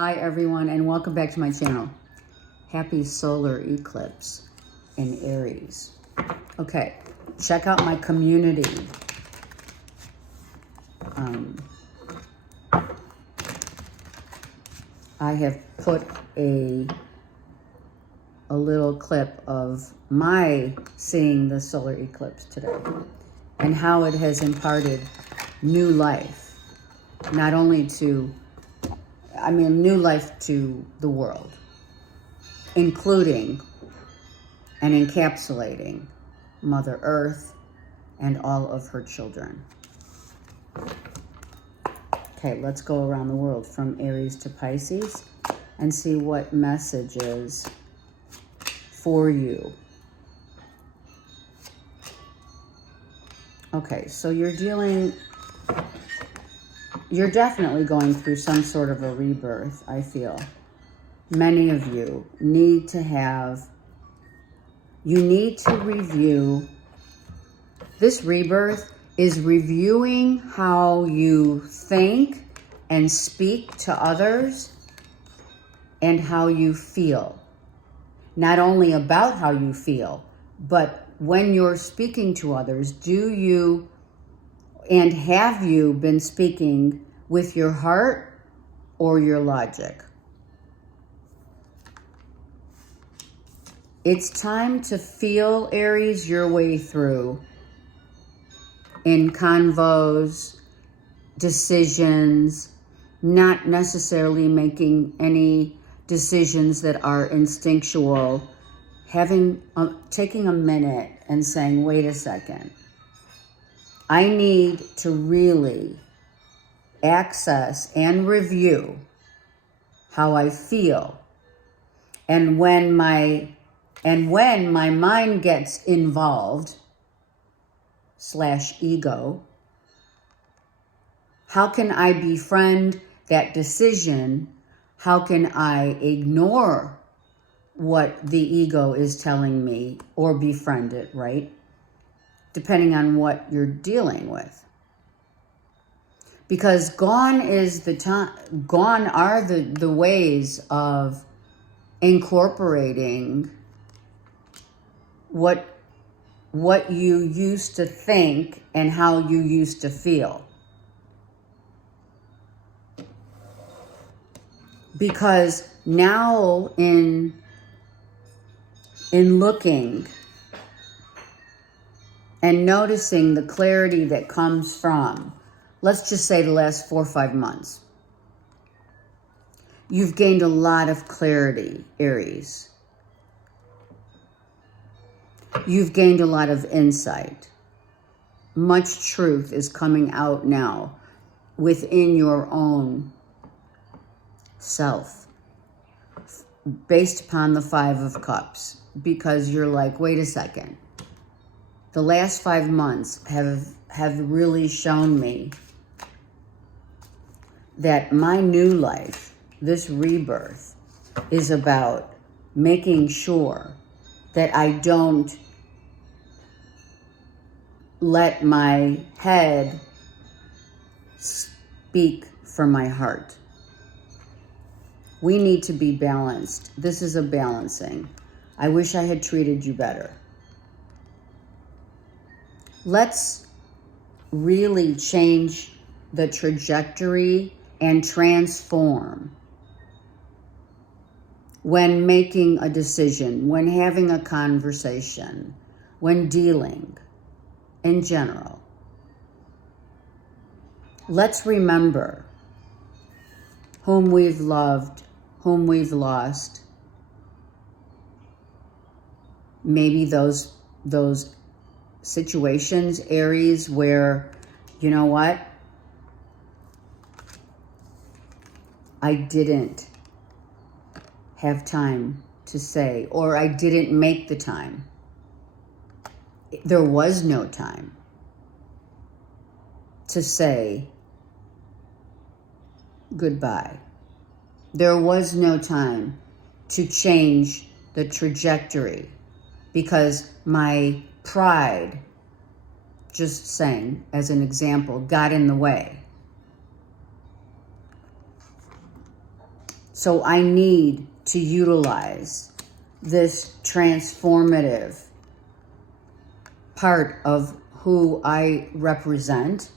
Hi everyone, and welcome back to my channel. Happy solar eclipse in Aries. Okay, check out my community. I have put a little clip of my seeing the solar eclipse today and how it has imparted new life, not only to new life to the world, including and encapsulating Mother Earth and all of her children. Okay, let's go around the world from Aries to Pisces and see what message is for you. Okay, so you're definitely going through some sort of a rebirth, I feel. Many of you need to review. This rebirth is reviewing how you think and speak to others and how you feel. Not only about how you feel, but when you're speaking to others, do you and have you been speaking with your heart or your logic? It's time to feel, Aries, your way through in convos, decisions, not necessarily making any decisions that are instinctual, taking a minute and saying, wait a second, I need to really access and review how I feel. And when my mind gets involved, /ego, how can I befriend that decision? How can I ignore what the ego is telling me or befriend it, right? Depending on what you're dealing with. Because gone are the ways of incorporating what you used to think and how you used to feel. Because now in looking and noticing the clarity that comes from, let's just say the last 4 or 5 months, you've gained a lot of clarity, Aries. You've gained a lot of insight. Much truth is coming out now within your own self, based upon the 5 of Cups, because you're like, wait a second. The last 5 months have really shown me that my new life, this rebirth, is about making sure that I don't let my head speak from my heart. We need to be balanced. This is a balancing. I wish I had treated you better. Let's really change the trajectory and transform when making a decision, when having a conversation, when dealing in general. Let's remember whom we've loved, whom we've lost. Maybe those situations, Aries, where, you know what? I didn't have time to say, or I didn't make the time. There was no time to say goodbye. There was no time to change the trajectory because my pride, just saying as an example, got in the way. So I need to utilize this transformative part of who I represent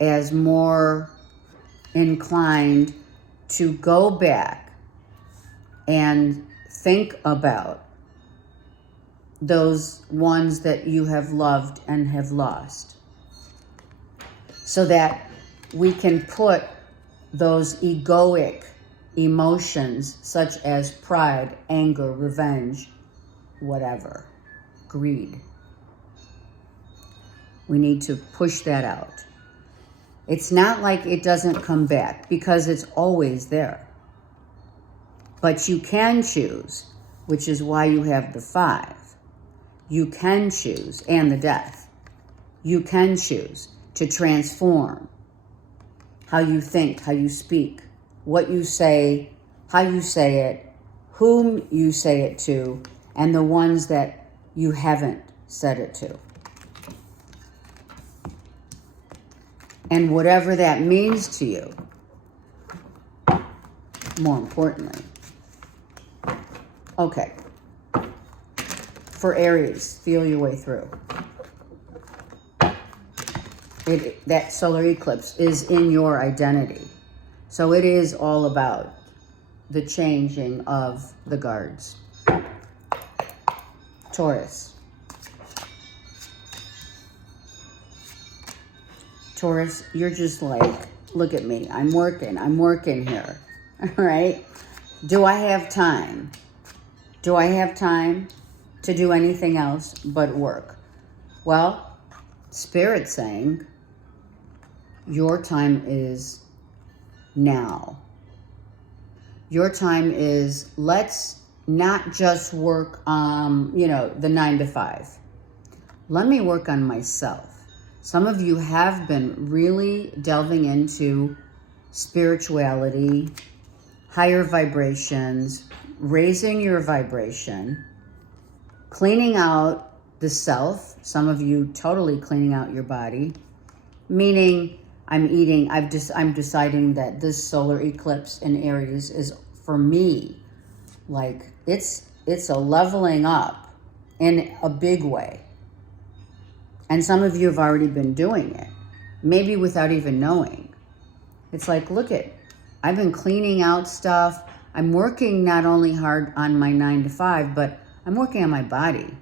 as more inclined to go back and think about those ones that you have loved and have lost, so that we can put those egoic emotions such as pride, anger, revenge, whatever, greed. We need to push that out. It's not like it doesn't come back, because it's always there. But you can choose, which is why you have the 5. You can choose, and the Death. You can choose to transform how you think, how you speak, what you say, how you say it, whom you say it to, and the ones that you haven't said it to. And whatever that means to you, more importantly. Okay. For Aries, feel your way through. That solar eclipse is in your identity. So it is all about the changing of the guards. Taurus. Taurus, you're just like, look at me. I'm working here. All right? Do I have time? Do I have time to do anything else but work? Well, Spirit's saying your time is now. Your time is, let's not just work, the 9 to 5. Let me work on myself. Some of you have been really delving into spirituality, higher vibrations, raising your vibration, cleaning out the self. Some of you totally cleaning out your body, meaning I'm deciding that this solar eclipse in Aries is for me. Like it's a leveling up in a big way. And some of you have already been doing it, maybe without even knowing. It's like, look I've been cleaning out stuff. I'm working not only hard on my 9 to 5, but I'm working on my body.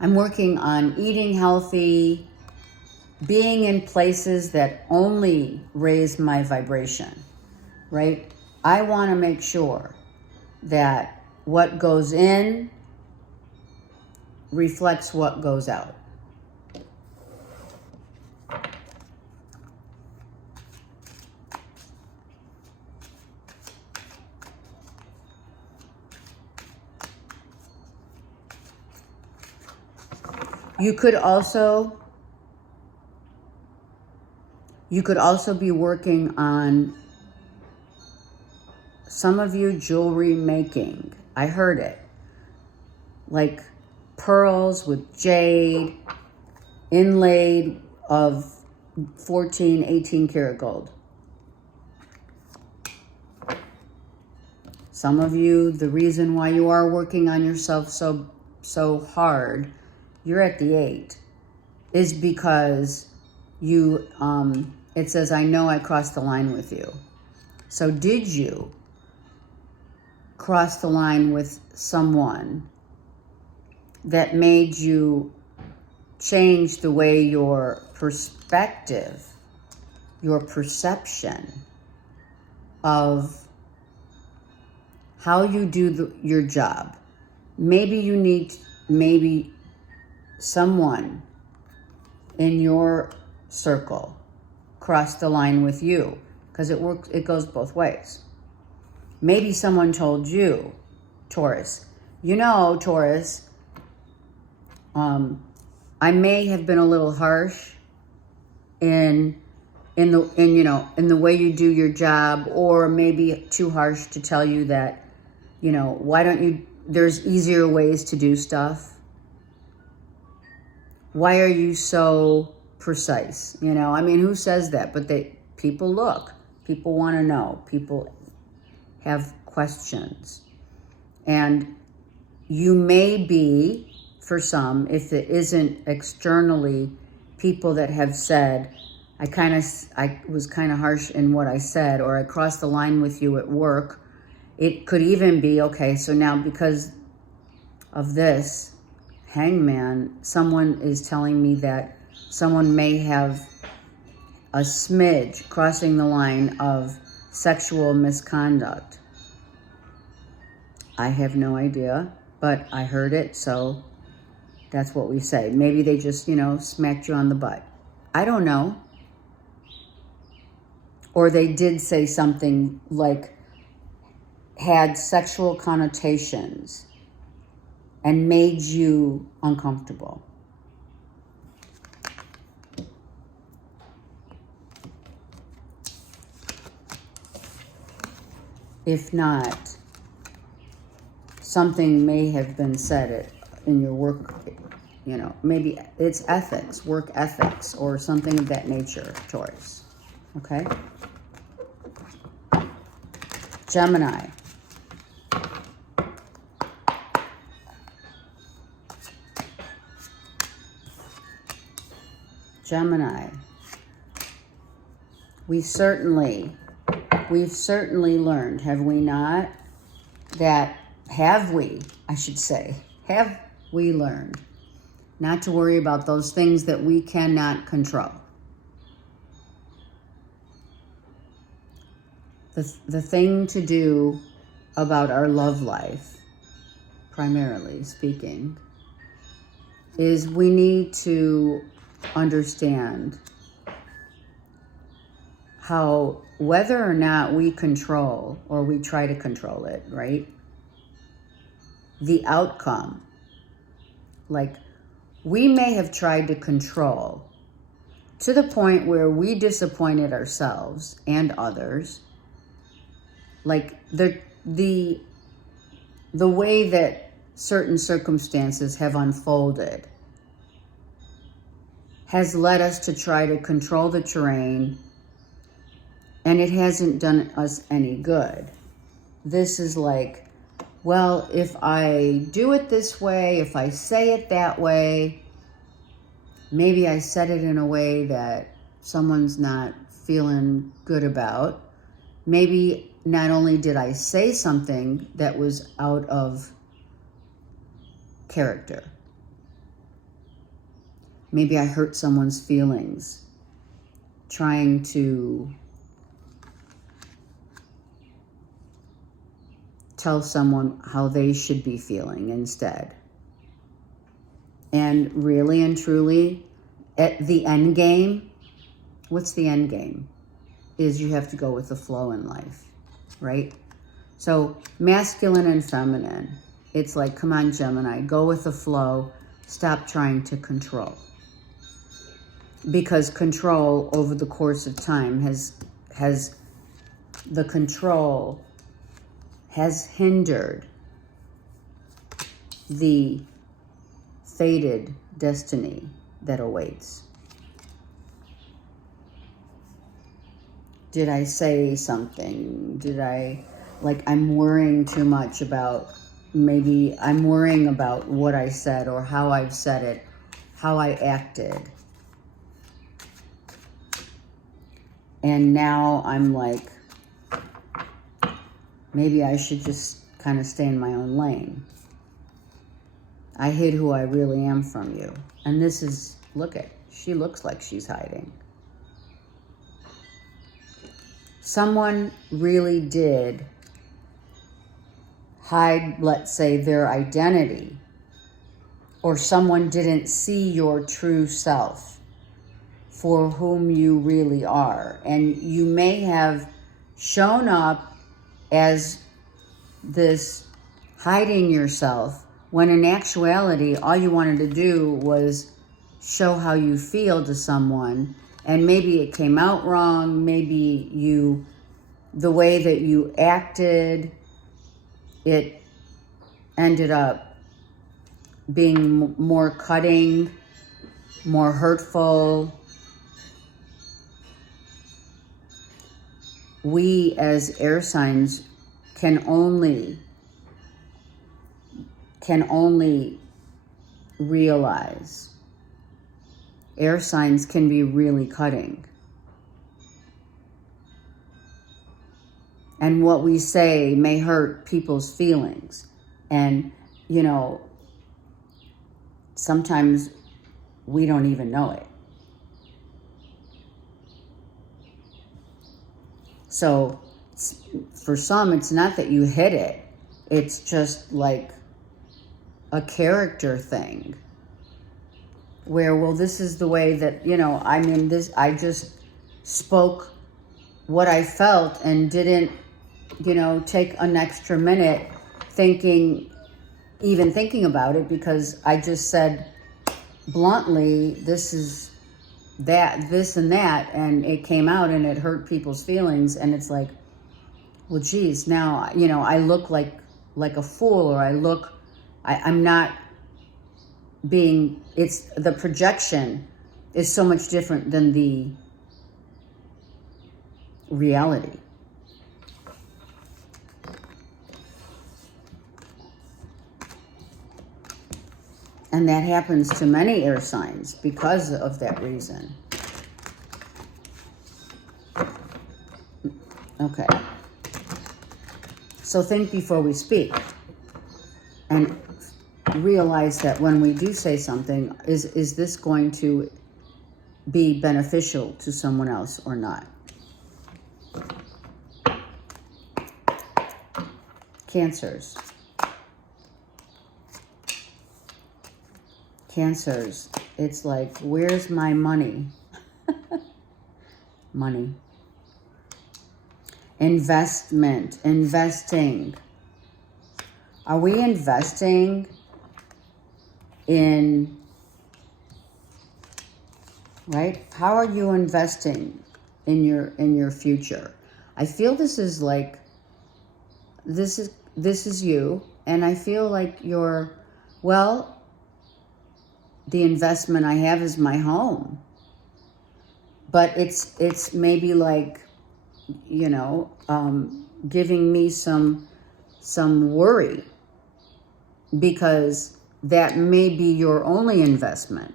I'm working on eating healthy, being in places that only raise my vibration, right? I want to make sure that what goes in reflects what goes out. You could also be working on, some of you, jewelry making. I heard it. Like pearls with jade, inlaid of 14, 18 karat gold. Some of you, the reason why you are working on yourself so hard, you're at the 8, is because you, it says, I know I crossed the line with you. So did you cross the line with someone that made you change the way your perspective, your perception of how you do your job? Maybe someone in your circle crossed the line with you, because it goes both ways. Maybe someone told you, Taurus, Taurus, I may have been a little harsh in the way you do your job, or maybe too harsh to tell you that, why don't you, there's easier ways to do stuff. Why are you so precise, you know. I mean, who says that? But people look. People want to know. People have questions. And you may be, for some, if it isn't externally, people that have said, I was kind of harsh in what I said, or I crossed the line with you at work. It could even be, okay, so now because of this hangman, someone is telling me that someone may have a smidge crossing the line of sexual misconduct. I have no idea, but I heard it, so that's what we say. Maybe they just, you know, smacked you on the butt. I don't know. Or they did say something like, had sexual connotations and made you uncomfortable. If not, something may have been said in your work, you know, maybe it's ethics, work ethics, or something of that nature, Taurus. Okay? Gemini. Gemini. We've certainly learned, have we not, that have we learned not to worry about those things that we cannot control. The thing to do about our love life, primarily speaking, is we need to understand how, whether or not we control, or we try to control it, right? The outcome. Like, we may have tried to control to the point where we disappointed ourselves and others. Like the way that certain circumstances have unfolded has led us to try to control the terrain, and it hasn't done us any good. This is like, well, if I do it this way, if I say it that way, maybe I said it in a way that someone's not feeling good about. Maybe not only did I say something that was out of character, maybe I hurt someone's feelings trying to tell someone how they should be feeling instead. And really and truly, at the end game, what's the end game? Is you have to go with the flow in life, right? So masculine and feminine, it's like, come on, Gemini, go with the flow. Stop trying to control. Because control over the course of time has hindered the fated destiny that awaits. Did I say something? I'm worrying too much about, maybe I'm worrying about what I said or how I've said it, how I acted. And now I'm like, maybe I should just kind of stay in my own lane. I hid who I really am from you. And this is, she looks like she's hiding. Someone really did hide, let's say, their identity, or someone didn't see your true self for whom you really are. And you may have shown up as this hiding yourself, when in actuality, all you wanted to do was show how you feel to someone. And maybe it came out wrong. Maybe the way that you acted, it ended up being more cutting, more hurtful, we as air signs can only realize. Air signs can be really cutting. And what we say may hurt people's feelings. And, you know, sometimes we don't even know it. So for some, it's not that you hit it. It's just like a character thing. Where, well, this is the way that, you know, I mean, I just spoke what I felt and didn't, you know, take an extra minute even thinking about it, because I just said bluntly, this is that, this and that, and it came out and it hurt people's feelings. And it's like, well, geez, now, you know, I look like a fool, or I'm not being, it's the projection is so much different than the reality. And that happens to many air signs because of that reason. Okay. So think before we speak. And realize that when we do say something, is this going to be beneficial to someone else or not? Cancers. Cancers, it's like, where's my money? Money. Investment, investing. Are we investing in, right? How are you investing in your future? I feel this is like, this is you, and I feel like you're, well, the investment I have is my home. But it's maybe like, you know, giving me some worry, because that may be your only investment.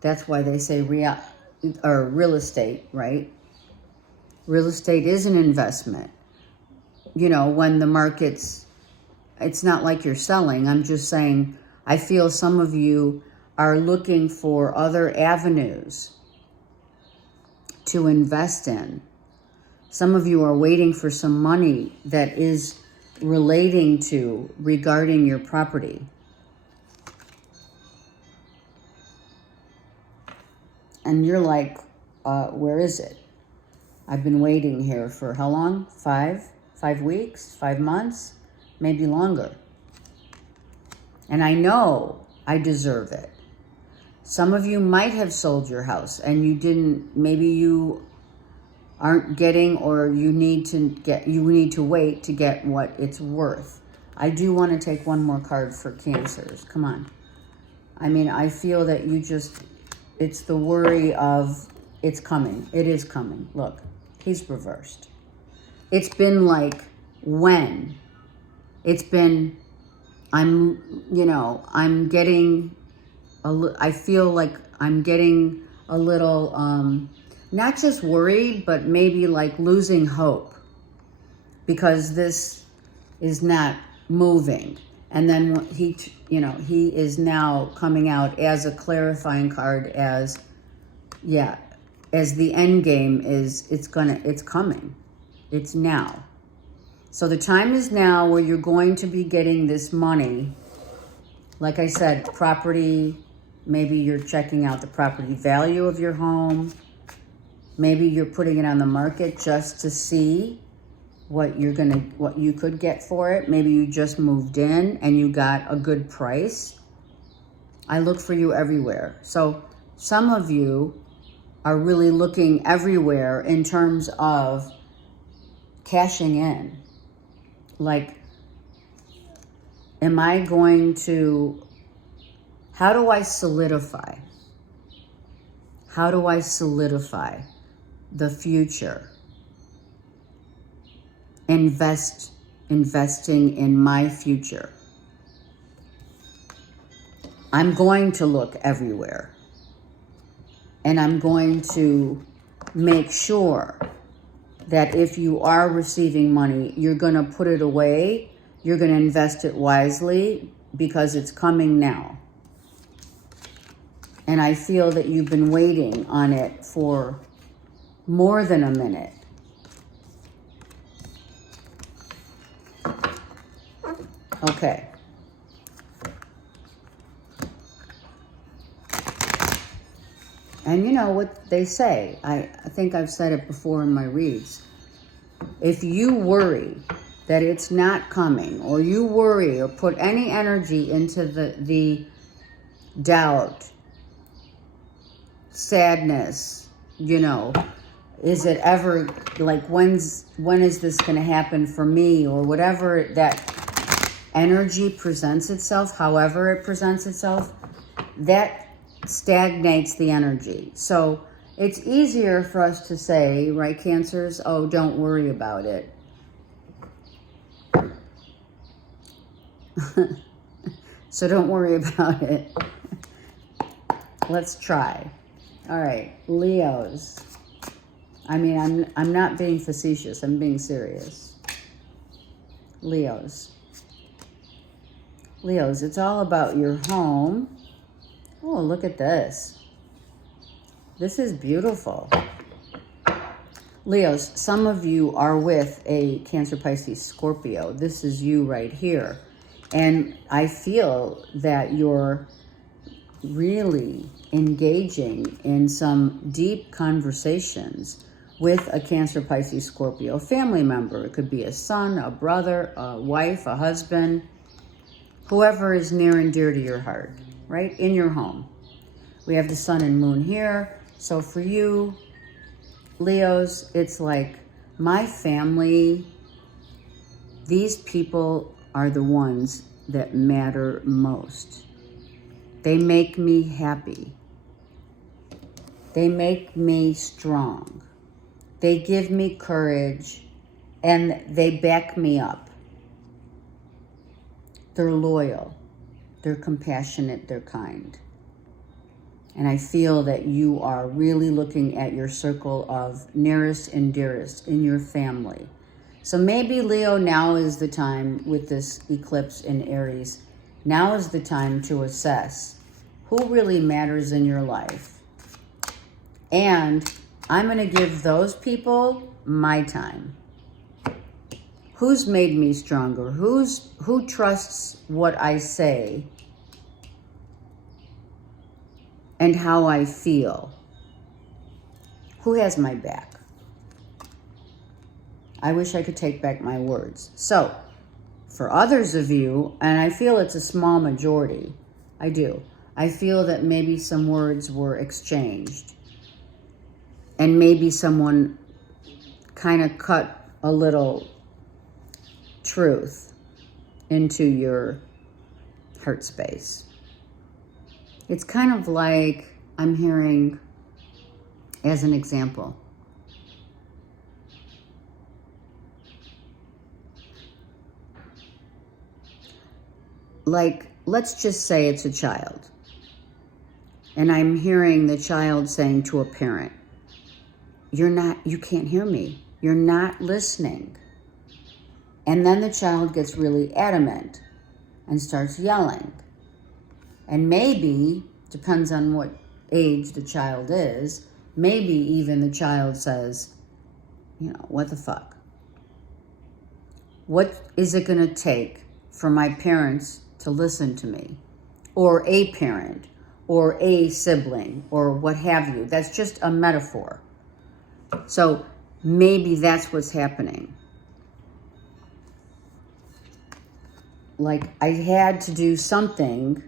That's why they say real estate, right? Real estate is an investment. You know, when the market's, it's not like you're selling. I'm just saying, I feel some of you are looking for other avenues to invest in. Some of you are waiting for some money that is regarding your property. And you're like, where is it? I've been waiting here for how long? 5 weeks, 5 months, maybe longer. And I know I deserve it. Some of you might have sold your house and you didn't, maybe you aren't getting, or you need to wait to get what it's worth. I do want to take one more card for Cancers. Come on. I mean, I feel that it's the worry of, it's coming. It is coming. Look, he's reversed. It's been like, when? It's been, I'm getting, I feel like I'm getting a little, not just worried, but maybe like losing hope, because this is not moving. And then he is now coming out as a clarifying card, as the end game is, it's coming. It's now. So the time is now where you're going to be getting this money. Like I said, property, maybe you're checking out the property value of your home. Maybe you're putting it on the market just to see what you could get for it. Maybe you just moved in and you got a good price. I look for you everywhere. So some of you are really looking everywhere in terms of cashing in. Like, how do I solidify? How do I solidify the future? investing in my future. I'm going to look everywhere. And I'm going to make sure that if you are receiving money, you're going to put it away. You're going to invest it wisely because it's coming now. And I feel that you've been waiting on it for more than a minute. Okay. And you know what they say, I think I've said it before in my reads. If you worry that it's not coming, or you worry or put any energy into the doubt, sadness, you know, is it ever, like, when is this going to happen for me, or whatever that energy presents itself, however it presents itself, that stagnates the energy. So it's easier for us to say, right, Cancers, oh, don't worry about it. So don't worry about it. Let's try. All right, Leos. I mean, I'm not being facetious. I'm being serious. Leos. Leos, it's all about your home. Oh, look at this. This is beautiful. Leos, some of you are with a Cancer, Pisces, Scorpio. This is you right here. And I feel that you're really engaging in some deep conversations with a Cancer, Pisces, Scorpio family member. It could be a son, a brother, a wife, a husband, whoever is near and dear to your heart, right? In your home. We have the sun and moon here. So for you, Leos, it's like my family, these people are the ones that matter most. They make me happy. They make me strong. They give me courage, and they back me up. They're loyal. They're compassionate. They're kind. And I feel that you are really looking at your circle of nearest and dearest in your family. So maybe, Leo, now is the time with this eclipse in Aries. Now is the time to assess who really matters in your life. And I'm going to give those people my time. Who's made me stronger? Who trusts what I say and how I feel? Who has my back? I wish I could take back my words. So, for others of you, and I feel it's a small majority, I do. I feel that maybe some words were exchanged. And maybe someone kind of cut a little truth into your heart space. It's kind of like I'm hearing, as an example, like, let's just say it's a child. And I'm hearing the child saying to a parent, you can't hear me. You're not listening. And then the child gets really adamant and starts yelling. And maybe, depends on what age the child is, maybe even the child says, what the fuck? What is it going to take for my parents to listen to me? Or a parent, or a sibling, or what have you. That's just a metaphor. So maybe that's what's happening. Like, I had to do something.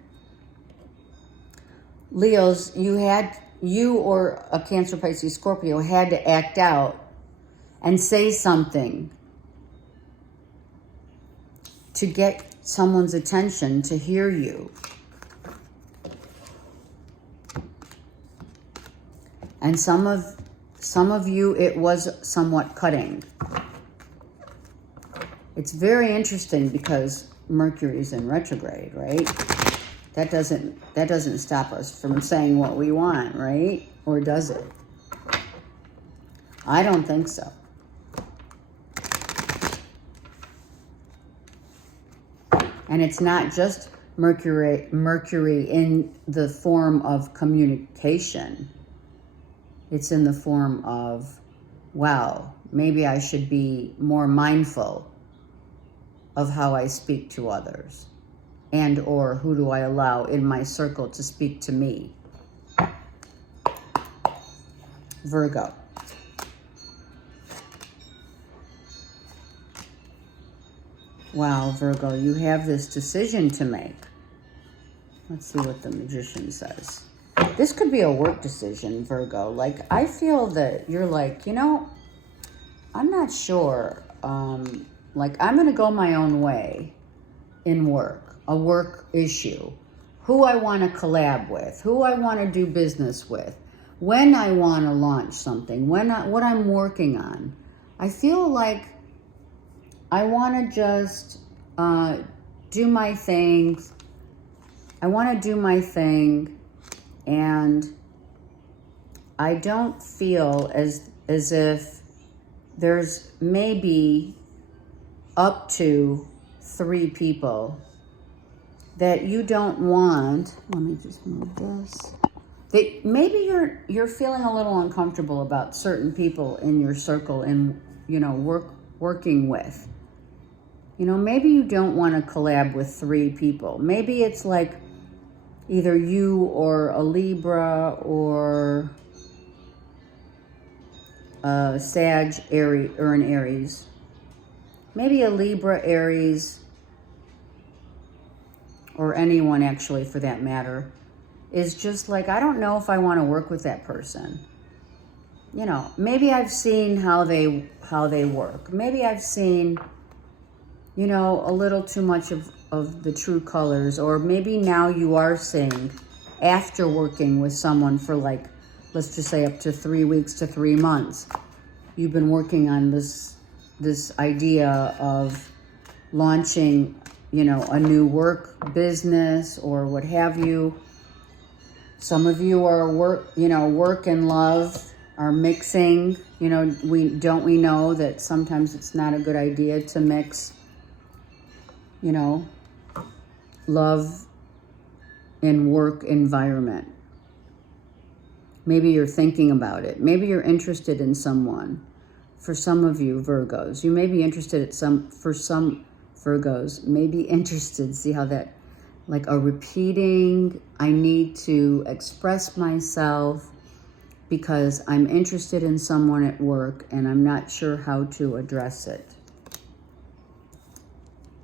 Leos, you or a Cancer, Pisces, Scorpio had to act out and say something to get someone's attention to hear you. And some of you, it was somewhat cutting. It's very interesting because Mercury's in retrograde, right? That doesn't stop us from saying what we want, right? Or does it? I don't think so. And it's not just Mercury in the form of communication. It's in the form of, wow, maybe I should be more mindful of how I speak to others, and or who do I allow in my circle to speak to me. Virgo. Wow, Virgo, you have this decision to make. Let's see what the Magician says. This could be a work decision, Virgo. Like, I feel that you're like, you know, I'm not sure. Like, I'm going to go my own way in work, a work issue. Who I want to collab with, who I want to do business with, when I want to launch something, what I'm working on. I feel like I want to just do my thing. I want to do my thing, and I don't feel as if there's maybe up to 3 people that you don't want. Let me just move this. Maybe you're feeling a little uncomfortable about certain people in your circle and, you know, working with. You know, maybe you don't want to collab with 3 people. Maybe it's like either you or a Libra or a Sag, Aries, or an Aries. Maybe a Libra, Aries, or anyone actually for that matter, is just like, I don't know if I want to work with that person. You know, maybe I've seen how they work. Maybe I've seen, you know, a little too much of the true colors. Or maybe now you are seeing, after working with someone for like, let's just say up to 3 weeks to 3 months, you've been working on this idea of launching, you know, a new work business or what have you. Some of you are work and love are mixing. You know, we know that sometimes it's not a good idea to mix, you know, love and work environment. Maybe you're thinking about it. Maybe you're interested in someone. For some of you Virgos, you may be interested for some Virgos, may be interested, see how that, like a repeating, I need to express myself because I'm interested in someone at work and I'm not sure how to address it.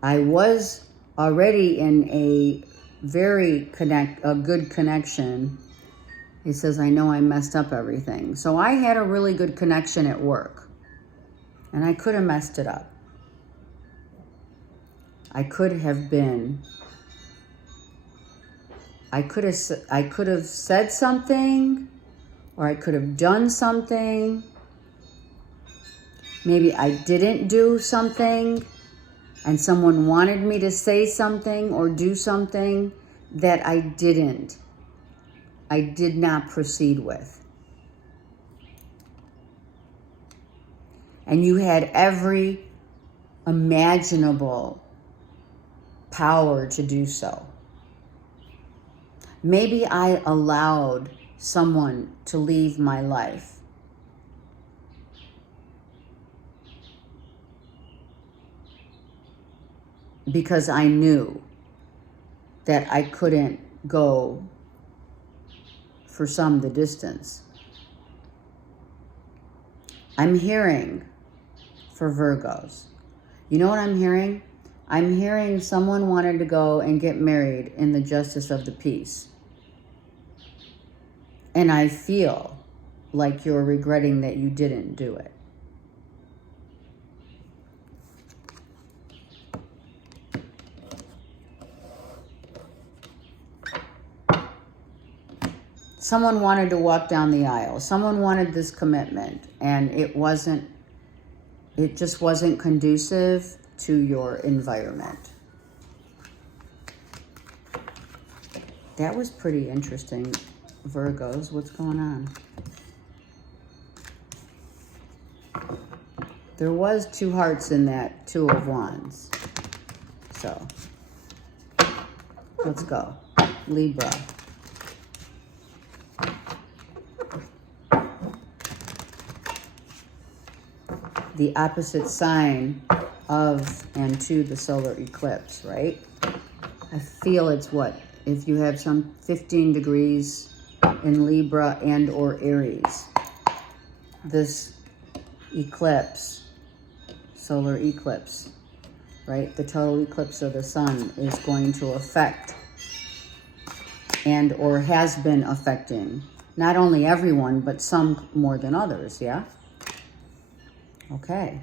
I was already in a good connection. He says, I know I messed up everything. So I had a really good connection at work and I could have messed it up. I could have said something, or I could have done something. Maybe I didn't do something and someone wanted me to say something or do something that I did not proceed with. And you had every imaginable power to do so. Maybe I allowed someone to leave my life because I knew that I couldn't go for the distance. I'm hearing for Virgos. You know what I'm hearing? I'm hearing someone wanted to go and get married in the justice of the peace. And I feel like you're regretting that you didn't do it. Someone wanted to walk down the aisle. Someone wanted this commitment and it just wasn't conducive. to your environment. That was pretty interesting, Virgos. What's going on? There was 2 hearts in that 2 of Wands. So, let's go. Libra. The opposite sign of and to the solar eclipse, right? I feel it's what? If you have some 15 degrees in Libra and or Aries, this eclipse, solar eclipse, right? The total eclipse of the sun is going to affect and or has been affecting not only everyone, but some more than others, yeah? Okay.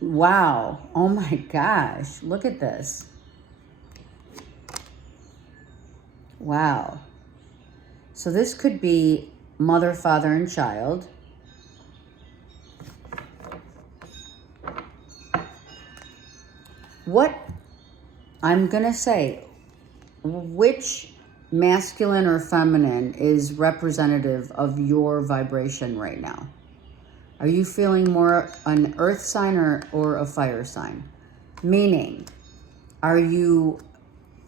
Wow. Oh my gosh. Look at this. Wow. So this could be mother, father, and child. What I'm going to say, which masculine or feminine is representative of your vibration right now? Are you feeling more an earth sign or a fire sign? Meaning, are you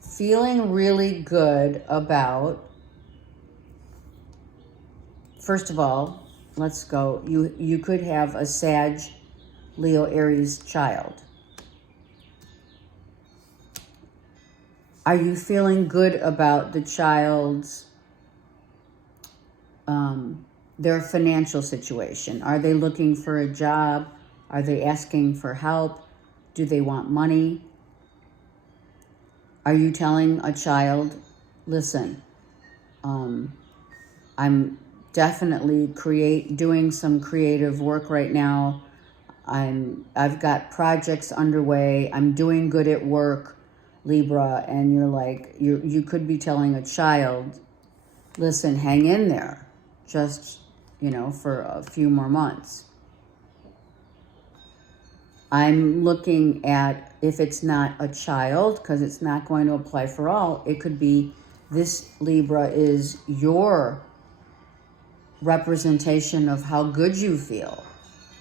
feeling really good about, first of all, let's go, you could have a Sag, Leo, Aries child. Are you feeling good about the child's, their financial situation? Are they looking for a job? Are they asking for help? Do they want money? Are you telling a child, listen, I'm definitely doing some creative work right now. I've got projects underway. I'm doing good at work, Libra. And you're like, you could be telling a child, listen, hang in there. Just, for a few more months. I'm looking at, if it's not a child, because it's not going to apply for all, it could be this Libra is your representation of how good you feel,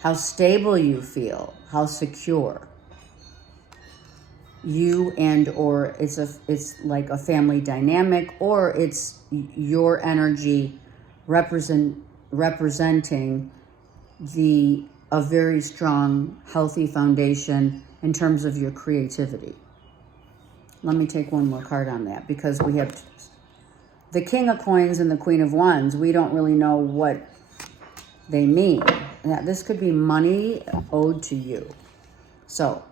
how stable you feel, how secure. You and or it's like a family dynamic, or it's your energy representing a very strong, healthy foundation in terms of your creativity. Let me take one more card on that, because we have the King of Coins and the Queen of Wands. We don't really know what they mean. Now, this could be money owed to you. So,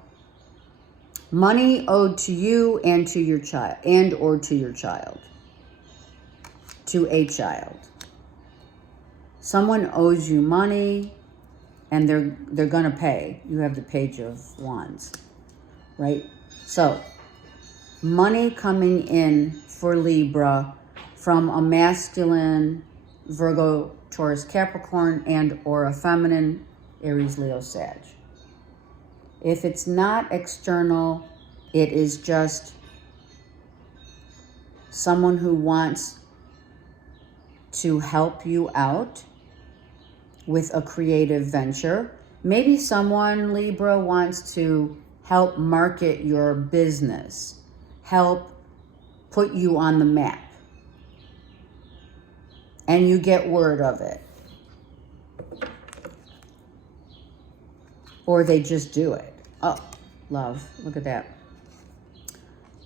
money owed to you and to your child, and or to your child, to a child. Someone owes you money, and they're gonna pay. You have the Page of Wands, right? So, money coming in for Libra from a masculine Virgo, Taurus, Capricorn, and or a feminine Aries, Leo, Sag. If it's not external, it is just someone who wants to help you out with a creative venture. Maybe someone, Libra, wants to help market your business, help put you on the map, and you get word of it. Or they just do it. Oh, love, look at that.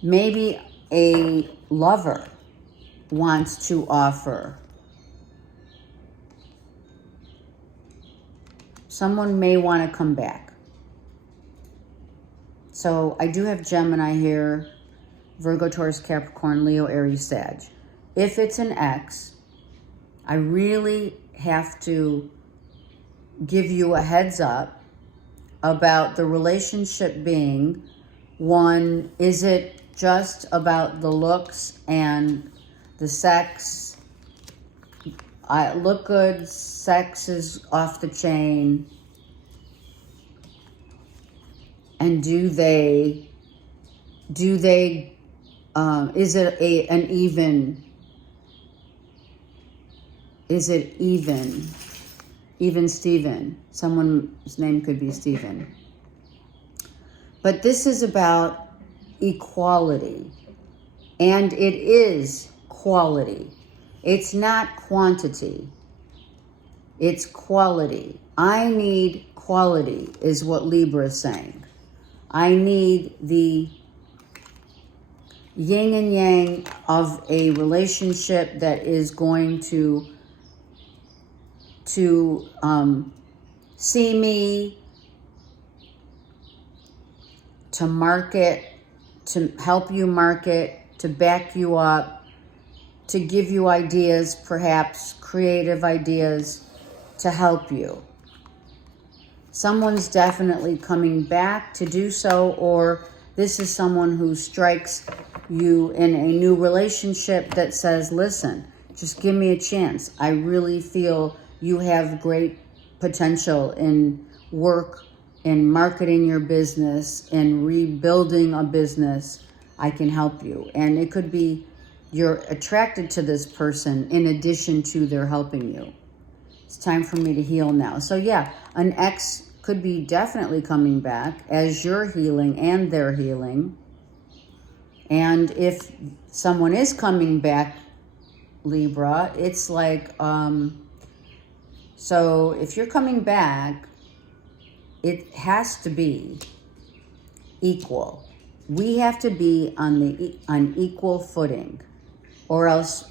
Maybe a lover wants to offer. Someone may want to come back. So I do have Gemini here, Virgo, Taurus, Capricorn, Leo, Aries, Sag. If it's an ex, I really have to give you a heads up about the relationship being, one, is it just about the looks and the sex? I look good, sex is off the chain. And is it an even, is it even Steven? Someone's name could be Steven. But this is about equality. And it is quality. It's not quantity. It's quality. I need quality is what Libra is saying. I need the yin and yang of a relationship that is going to see me, to market, to help you market, to back you up, to give you ideas, perhaps creative ideas, to help you. Someone's definitely coming back to do so, or this is someone who strikes you in a new relationship that says, listen, just give me a chance. I really feel you have great potential in work, in marketing your business, in rebuilding a business. I can help you. And it could be you're attracted to this person in addition to they're helping you. It's time for me to heal now. So yeah, an ex could be definitely coming back as you're healing and they're healing. And if someone is coming back, Libra, it's like, so if you're coming back, it has to be equal. We have to be on equal footing, or else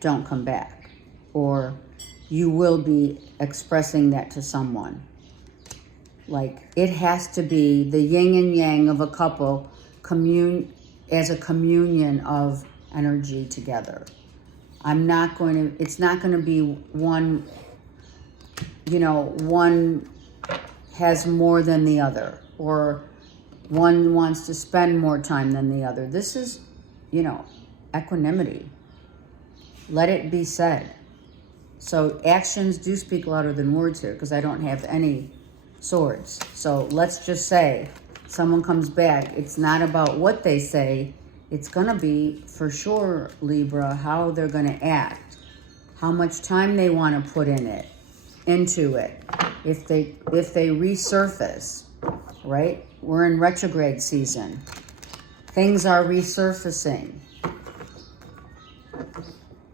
don't come back. Or you will be expressing that to someone. Like, it has to be the yin and yang of a couple as a communion of energy together. It's not going to be one, one has more than the other, or one wants to spend more time than the other. This is, equanimity. Let it be said. So actions do speak louder than words here, because I don't have any swords. So let's just say someone comes back. It's not about what they say. It's going to be, for sure, Libra, how they're going to act, how much time they want to put into it. If they resurface, right? We're in retrograde season. Things are resurfacing.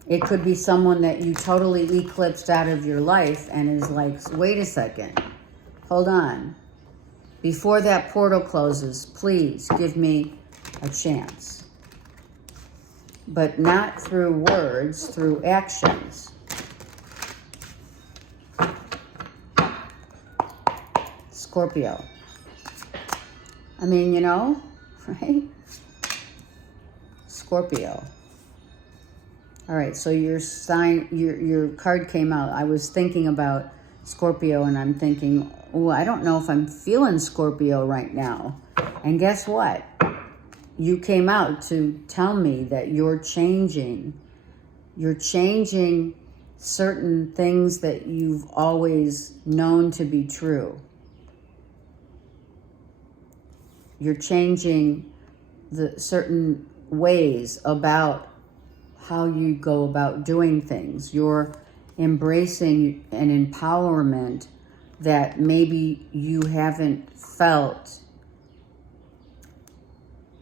It could be someone that you totally eclipsed out of your life and is like, wait a second, hold on. Before that portal closes, please give me a chance. But not through words, through actions. Scorpio. I mean, right? Scorpio. All right, so your card came out. I was thinking about Scorpio, and I'm thinking, oh, I don't know if I'm feeling Scorpio right now. And guess what? You came out to tell me that you're changing. You're changing certain things that you've always known to be true. You're changing the certain ways about how you go about doing things. You're embracing an empowerment that maybe you haven't felt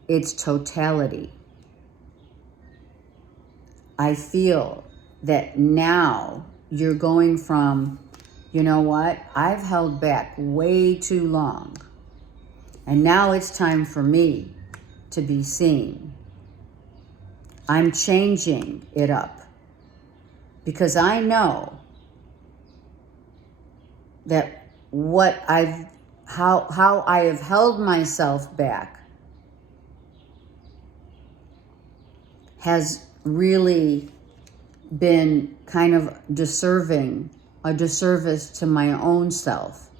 its totality. I feel that now you're going from, you know what, I've held back way too long. And now it's time for me to be seen. I'm changing it up because I know that how I have held myself back has really been kind of a disservice to my own self.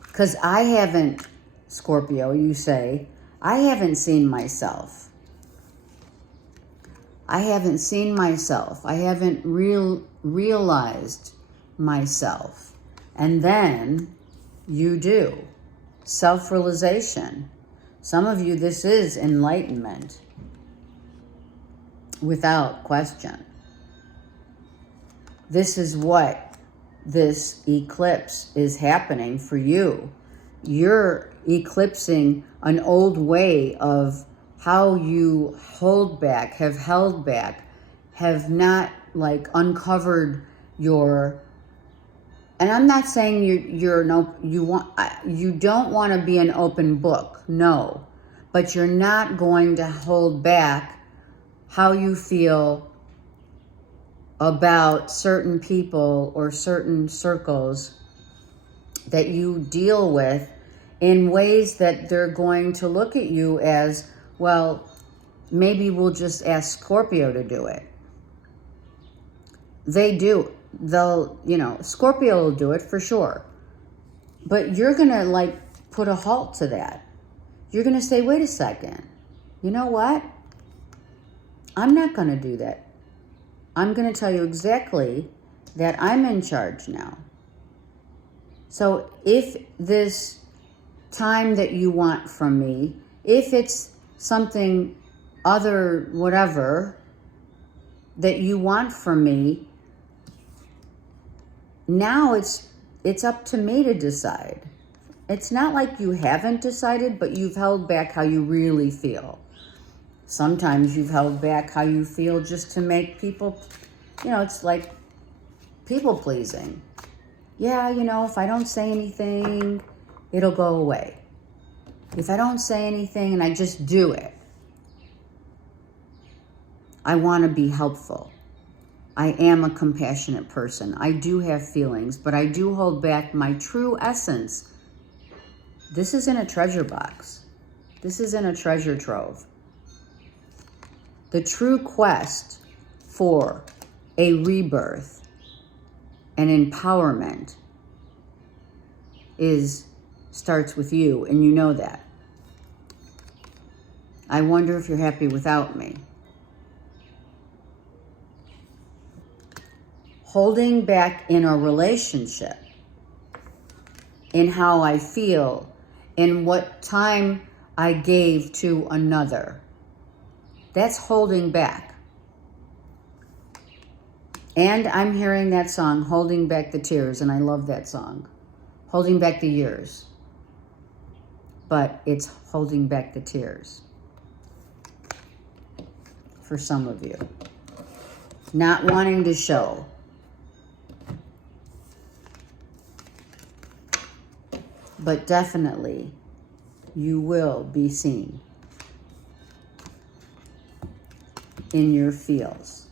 Because I haven't, Scorpio, you say, I haven't seen myself. I haven't seen myself. I haven't realized myself. And then You do. Self-realization. Some of you, this is enlightenment. Without question. This is what this eclipse is happening for you. You're eclipsing an old way of how you hold back, have held back, have not like uncovered your, and I'm not saying you don't want to be an open book, no, but you're not going to hold back how you feel about certain people or certain circles that you deal with in ways that they're going to look at you as, well, maybe we'll just ask Scorpio to do it. They do. They'll, Scorpio will do it for sure. But you're going to like put a halt to that. You're going to say, wait a second. You know what? I'm not going to do that. I'm going to tell you exactly that I'm in charge now. So if this time that you want from me, if it's something other, whatever, that you want from me, now it's up to me to decide. It's not like you haven't decided, but you've held back how you really feel. Sometimes you've held back how you feel just to make people, it's like people pleasing. Yeah, if I don't say anything, it'll go away. If I don't say anything and I just do it, I want to be helpful. I am a compassionate person. I do have feelings, but I do hold back my true essence. This isn't a treasure box. This isn't a treasure trove. The true quest for a rebirth and empowerment starts with you, and you know that. I wonder if you're happy without me. Holding back in a relationship, in how I feel, in what time I gave to another. That's holding back. And I'm hearing that song, Holding Back the Tears, and I love that song. Holding back the years. But it's holding back the tears. For some of you. Not wanting to show. But definitely, you will be seen in your feels,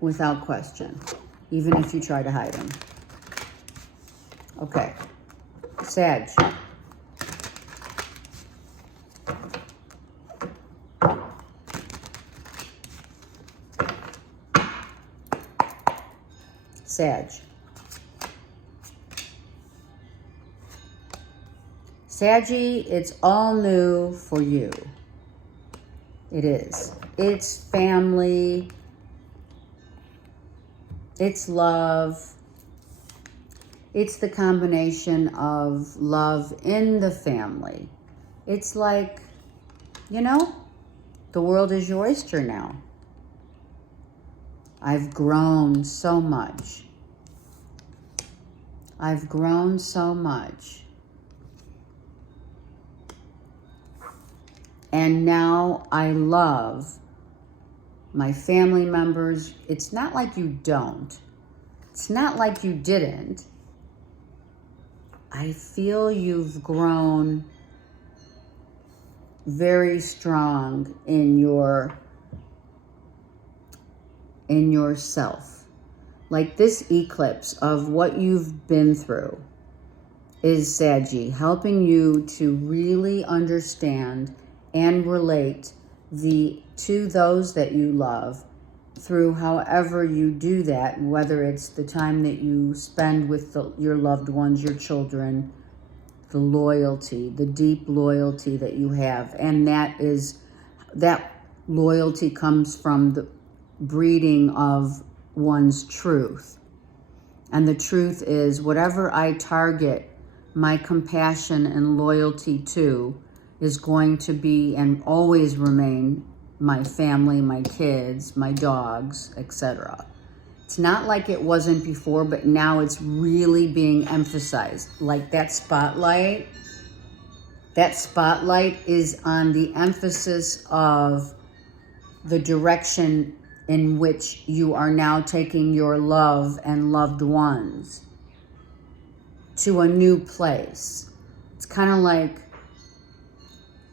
without question, even if you try to hide them. Okay, Sag. Sag. Saggy, it's all new for you. It is. It's family. It's love. It's the combination of love in the family. It's like, the world is your oyster now. I've grown so much. I've grown so much. And now I love my family members. It's not like you don't. It's not like you didn't. I feel you've grown very strong in yourself. Like this eclipse of what you've been through is Saggy, helping you to really understand and relate to those that you love through however you do that, whether it's the time that you spend with your loved ones, your children, the loyalty, the deep loyalty that you have. And that loyalty comes from the breeding of one's truth. And the truth is, whatever I target my compassion and loyalty to is going to be and always remain my family, my kids, my dogs, etc. It's not like it wasn't before, but now it's really being emphasized. Like that spotlight is on the emphasis of the direction in which you are now taking your love and loved ones to a new place. It's kind of like,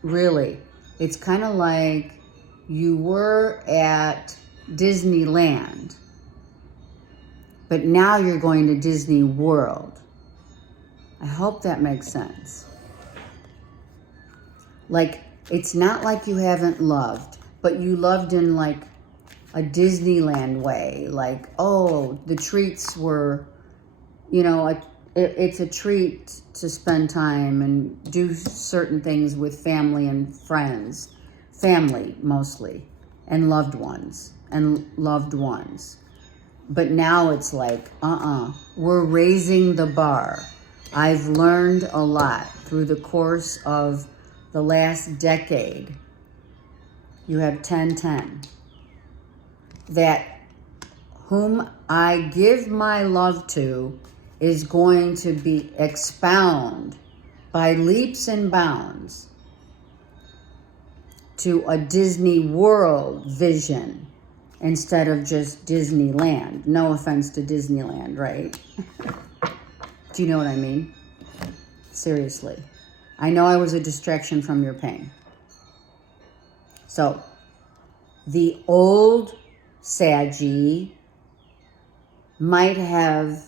really, it's kind of like you were at Disneyland, but now you're going to Disney World. I hope that makes sense. Like, it's not like you haven't loved, but you loved in like a Disneyland way. Like, oh, the treats were, you know, it's a treat to spend time and do certain things with family and friends. Family, mostly, and loved ones. But now it's like, we're raising the bar. I've learned a lot through the course of the last decade. You have 1010. That whom I give my love to is going to be expound by leaps and bounds to a Disney World vision instead of just Disneyland. No offense to Disneyland, right? Do you know what I mean? Seriously. I know I was a distraction from your pain. So, the old Saggy might have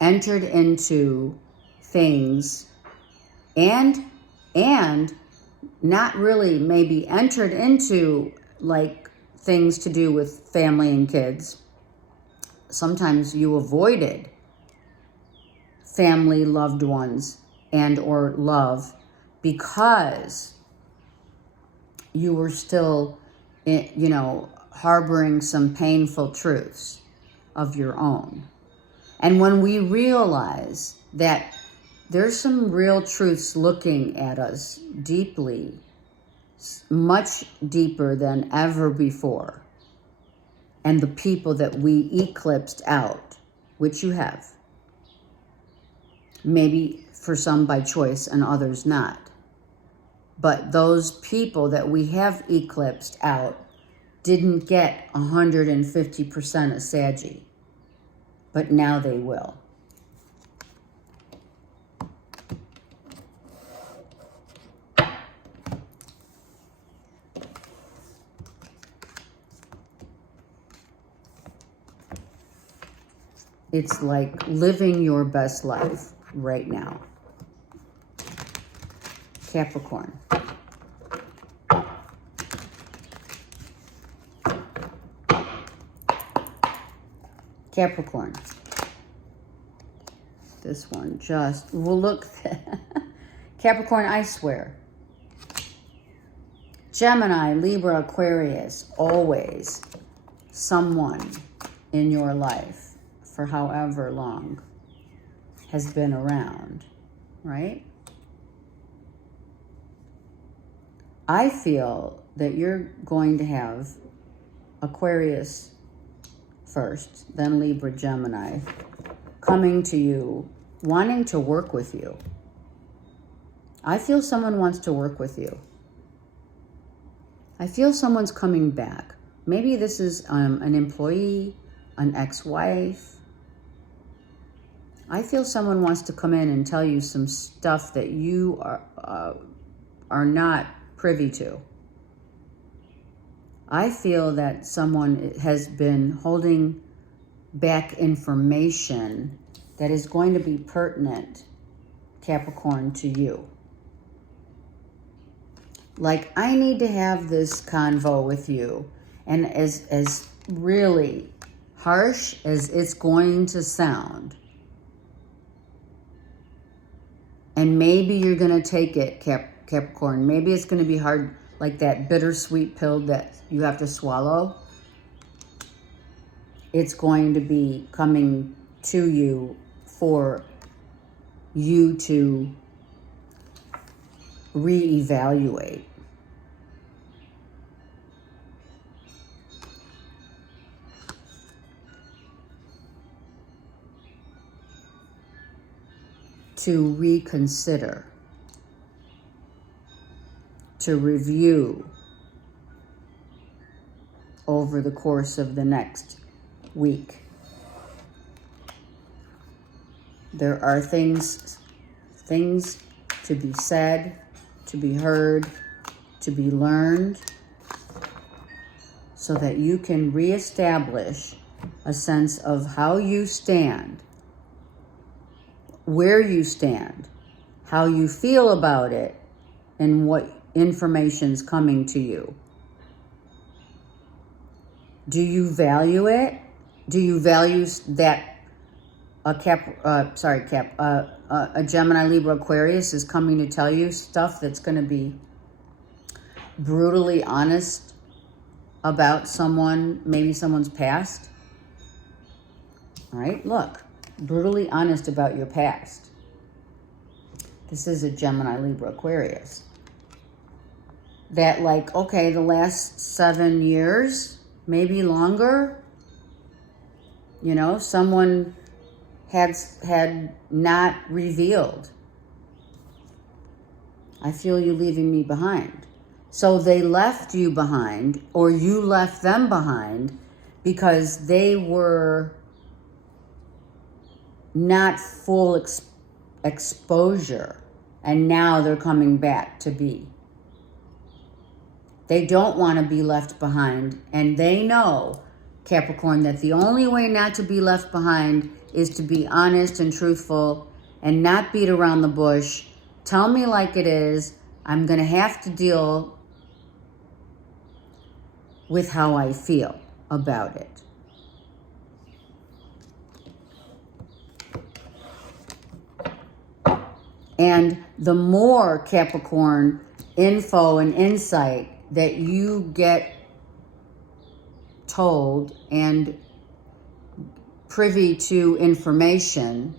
entered into things and not really maybe entered into like things to do with family and kids. Sometimes you avoided family, loved ones, and or love because you were still, you know, harboring some painful truths of your own. And when we realize that there's some real truths looking at us deeply, much deeper than ever before, and the people that we eclipsed out, which you have, maybe for some by choice and others not, but those people that we have eclipsed out didn't get 150% of Saggy, but now they will. It's like living your best life right now. Capricorn. Capricorn. This one just, well, look. Capricorn, I swear. Gemini, Libra, Aquarius, always someone in your life for however long has been around, right? I feel that you're going to have Aquarius first, then Libra, Gemini, coming to you, wanting to work with you. I feel someone wants to work with you. I feel someone's coming back. Maybe this is an employee, an ex-wife. I feel someone wants to come in and tell you some stuff that you are not privy to. I feel that someone has been holding back information that is going to be pertinent, Capricorn, to you. Like, I need to have this convo with you. And as really harsh as it's going to sound, and maybe you're going to take it, Capricorn. Maybe it's going to be hard, like that bittersweet pill that you have to swallow. It's going to be coming to you for you to reevaluate. To reconsider, to review over the course of the next week. There are things to be said, to be heard, to be learned, so that you can reestablish a sense of how you stand, where you stand, how you feel about it, and what information's coming to you. Do you value it? Do you value that a Gemini, Libra, Aquarius is coming to tell you stuff that's going to be brutally honest about someone, maybe someone's past? All right, look, brutally honest about your past. This is a Gemini, Libra, Aquarius. That like, okay, the last 7 years, maybe longer, you know, someone had not revealed. I feel you leaving me behind. So they left you behind, or you left them behind, because they were not full exposure, and now they're coming back to be. They don't want to be left behind, and they know, Capricorn, that the only way not to be left behind is to be honest and truthful and not beat around the bush. Tell me like it is. I'm going to have to deal with how I feel about it. And the more, Capricorn, info and insight that you get told and privy to information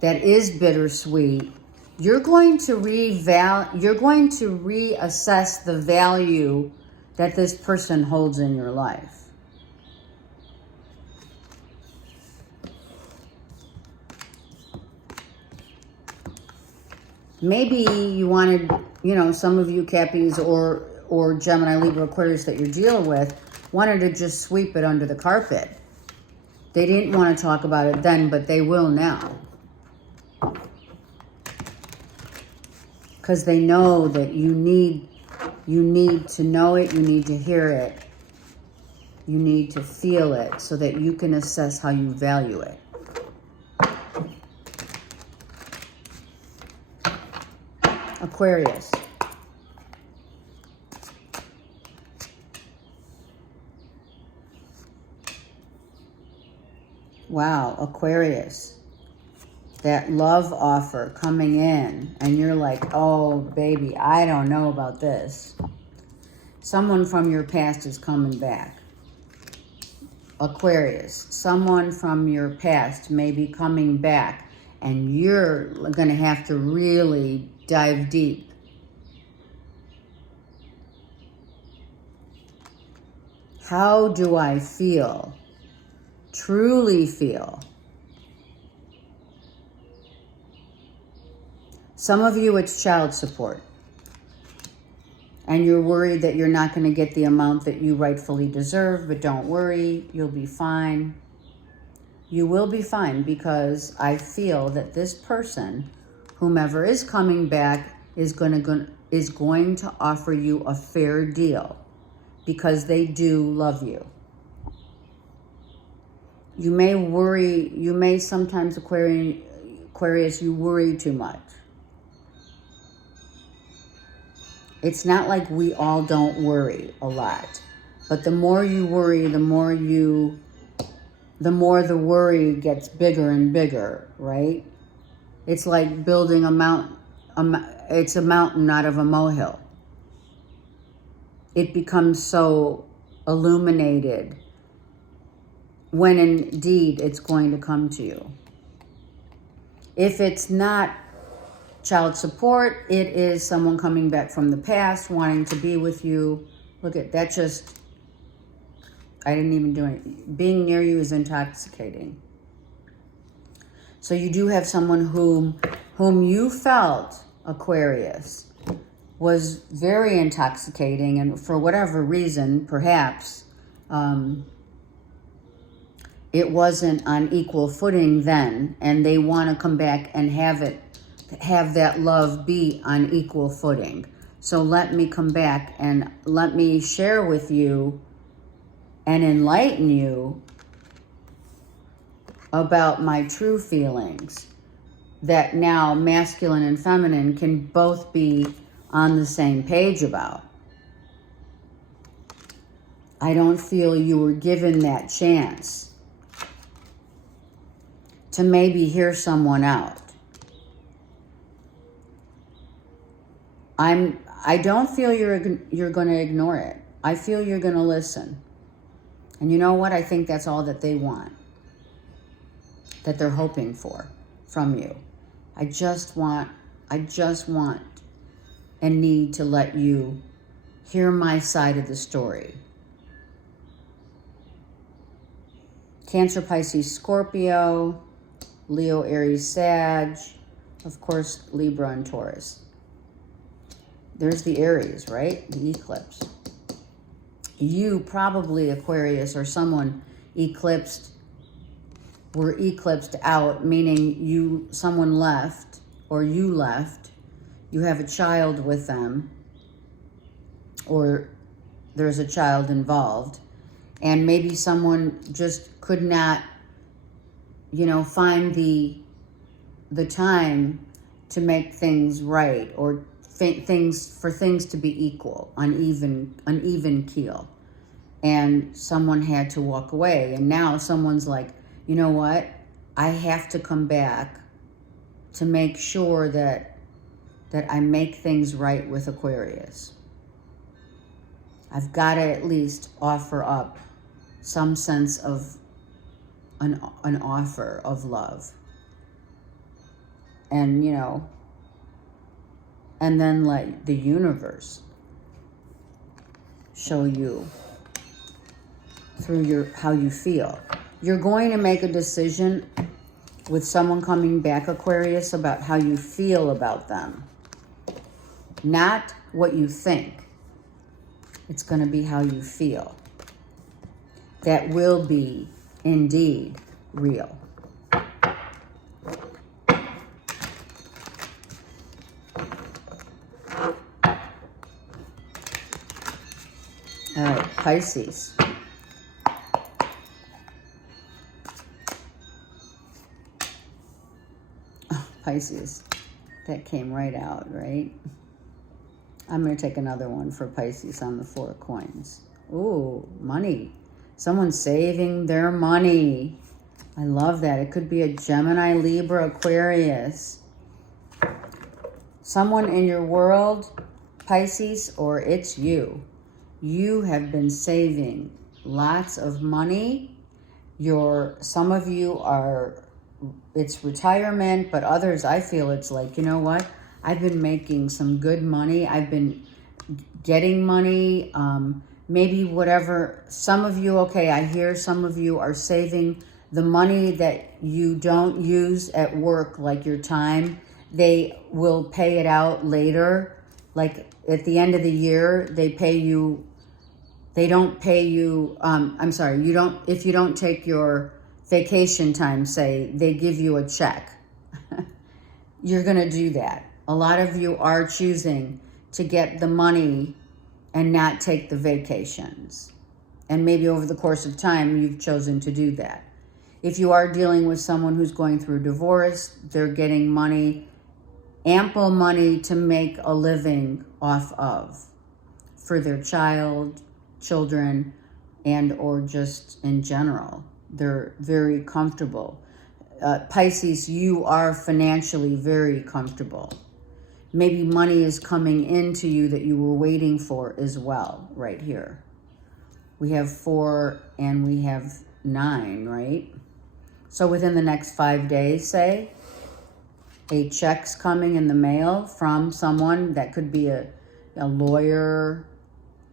that is bittersweet, you're going to reassess the value that this person holds in your life. Maybe you wanted, you know, some of you Cappies or Gemini, Libra, Aquarius that you're dealing with wanted to just sweep it under the carpet. They didn't want to talk about it then, but they will now. Because they know that you need to know it, you need to hear it, you need to feel it so that you can assess how you value it. Aquarius. Wow, Aquarius. That love offer coming in, and you're like, oh, baby, I don't know about this. Someone from your past is coming back. Aquarius, someone from your past may be coming back, and you're going to have to really dive deep. How do I feel? Truly feel? Some of you, it's child support. And you're worried that you're not going to get the amount that you rightfully deserve, but don't worry, you'll be fine. You will be fine, because I feel that this person, whomever is coming back, is going to offer you a fair deal, because they do love you. You may worry, you may sometimes, Aquarius, you worry too much. It's not like we all don't worry a lot. But the more you worry, the more the worry gets bigger and bigger, right? It's like building a mountain. It's a mountain out of a molehill. It becomes so illuminated when indeed it's going to come to you. If it's not child support, it is someone coming back from the past, wanting to be with you. Look at that, just, I didn't even do it. Being near you is intoxicating. So you do have someone whom you felt, Aquarius, was very intoxicating, and for whatever reason, perhaps, it wasn't on equal footing then, and they want to come back and have that love be on equal footing. So let me come back and let me share with you and enlighten you about my true feelings, that now masculine and feminine can both be on the same page about. I don't feel you were given that chance to maybe hear someone out. I don't feel you're going to ignore it. I feel you're going to listen. And you know what? I think that's all that they want, that they're hoping for from you. I just want and need to let you hear my side of the story. Cancer, Pisces, Scorpio, Leo, Aries, Sag, of course, Libra and Taurus. There's the Aries, right? The eclipse. You probably, Aquarius, or someone were eclipsed out, meaning someone left, or you left. You have a child with them, or there's a child involved, and maybe someone just could not, find the time to make things right, or for things to be equal, uneven keel. And someone had to walk away. And now someone's like, you know what? I have to come back to make sure that I make things right with Aquarius. I've got to at least offer up some sense of an offer of love. And, and then let the universe show you through how you feel. You're going to make a decision with someone coming back, Aquarius, about how you feel about them. Not what you think. It's going to be how you feel. That will be indeed real. All right, Pisces. Oh, Pisces. That came right out, right? I'm going to take another one for Pisces on the 4 of coins. Ooh, money. Someone's saving their money. I love that. It could be a Gemini, Libra, Aquarius. Someone in your world, Pisces, or it's you. You have been saving lots of money. Some of you are, it's retirement, but others, I feel it's like, you know what? I've been making some good money. I've been getting money. Maybe whatever. Some of you, okay, I hear some of you are saving the money that you don't use at work, like your time. They will pay it out later. Like at the end of the year, they pay you. They don't pay you, if you don't take your vacation time, say, they give you a check. You're going to do that. A lot of you are choosing to get the money and not take the vacations. And maybe over the course of time, you've chosen to do that. If you are dealing with someone who's going through divorce, they're getting money, ample money to make a living off of for their children, and or just in general. They're very comfortable. Pisces, you are financially very comfortable. Maybe money is coming into you that you were waiting for as well, right here. We have 4 and we have 9, right? So within the next 5 days, say, a check's coming in the mail from someone. That could be a lawyer,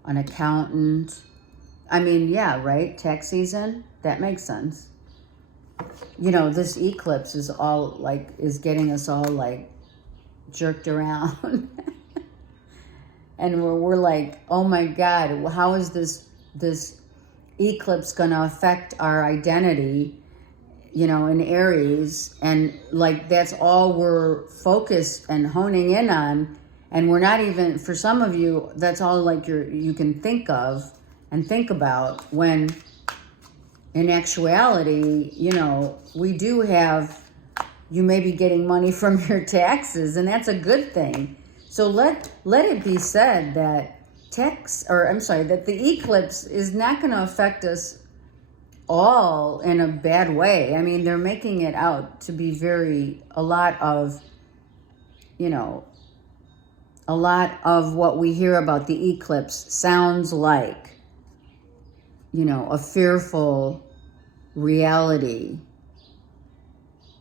an accountant. I mean, yeah, right? Tax season. That makes sense. You know, this eclipse is all like, is getting us all like jerked around. And we're like, oh my God, how is this eclipse going to affect our identity, you know, in Aries? And like, that's all we're focused and honing in on. And we're not even, for some of you, that's all like you can think of and think about, when in actuality, you know, we do have, you may be getting money from your taxes, and that's a good thing. So let it be said that that the eclipse is not going to affect us all in a bad way. I mean, they're making it out to be a lot of what we hear about the eclipse sounds like, you know, a fearful reality.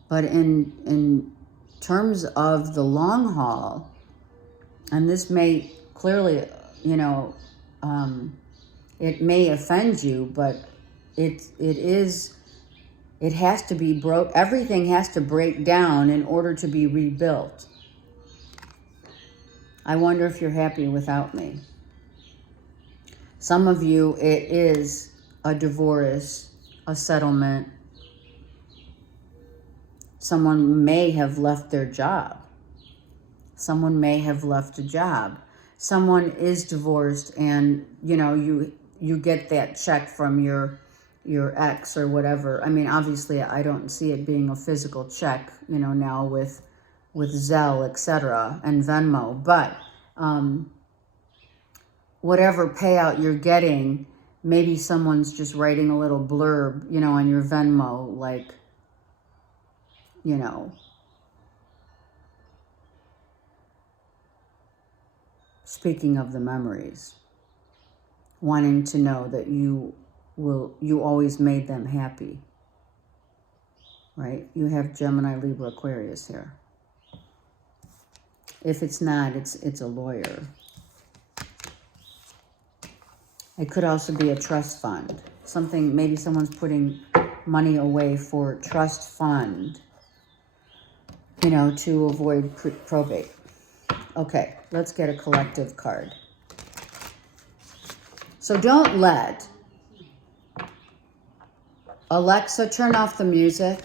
But in terms of the long haul, and this may clearly, you know, it may offend you, but it has to be everything has to break down in order to be rebuilt. I wonder if you're happy without me. Some of you, it is a divorce, a settlement. Someone may have left their job. Someone may have left a job. Someone is divorced, and you know, you get that check from your ex or whatever. I mean, obviously I don't see it being a physical check, you know, now with Zelle, etc., and Venmo, but whatever payout you're getting, maybe someone's just writing a little blurb, you know, on your Venmo, like, you know, speaking of the memories, wanting to know that you always made them happy, right? You have Gemini, Libra, Aquarius here. If it's not, it's a lawyer. It could also be a trust fund. Something, maybe someone's putting money away for trust fund, you know, to avoid probate. Okay, let's get a collective card. So don't let, Alexa, turn off the music.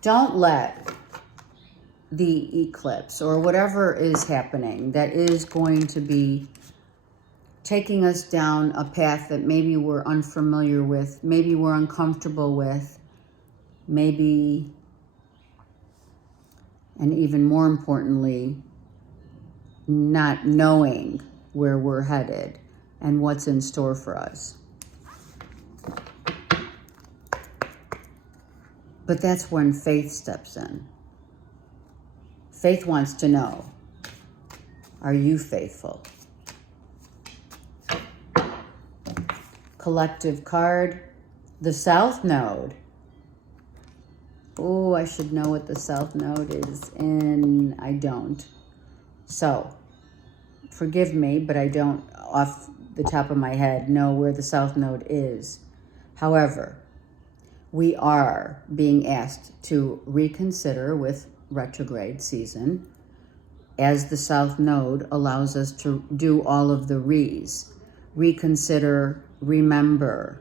Don't let the eclipse or whatever is happening that is going to be taking us down a path that maybe we're unfamiliar with, maybe we're uncomfortable with, maybe, and even more importantly, not knowing where we're headed and what's in store for us. But that's when faith steps in. Faith wants to know, are you faithful? Collective card, the South Node. Oh, I should know what the South Node is in. I don't. So, forgive me, but I don't, off the top of my head, know where the South Node is. However, we are being asked to reconsider with retrograde season, as the South Node allows us to do all of the re's. Reconsider, remember.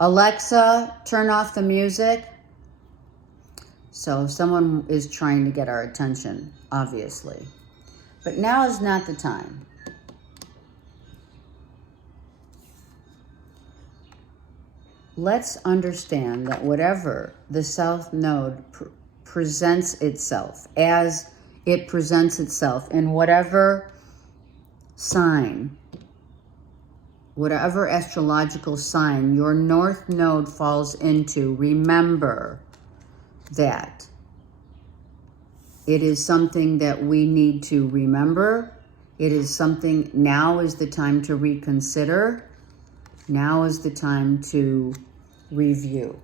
Alexa, turn off the music. So someone is trying to get our attention, obviously. But now is not the time. Let's understand that whatever the South Node presents itself, as it presents itself in whatever sign, whatever astrological sign your North Node falls into, remember that it is something that we need to remember. It is something, now is the time to reconsider. Now is the time to review.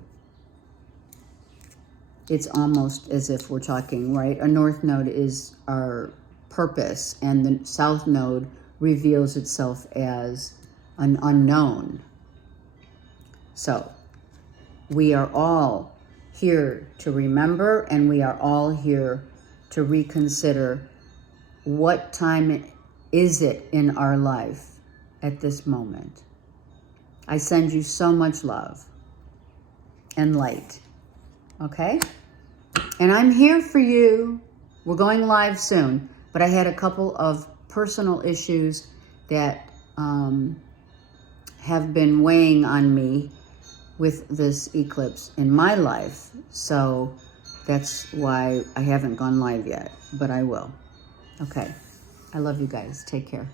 it's almost as if we're talking, right? A north node is our purpose, and the south node reveals itself as an unknown. So we are all here to remember, and we are all here to reconsider what time is it in our life at this moment. I send you so much love and light, okay? And I'm here for you. We're going live soon, but I had a couple of personal issues that have been weighing on me with this eclipse in my life. So that's why I haven't gone live yet, but I will. Okay. I love you guys. Take care.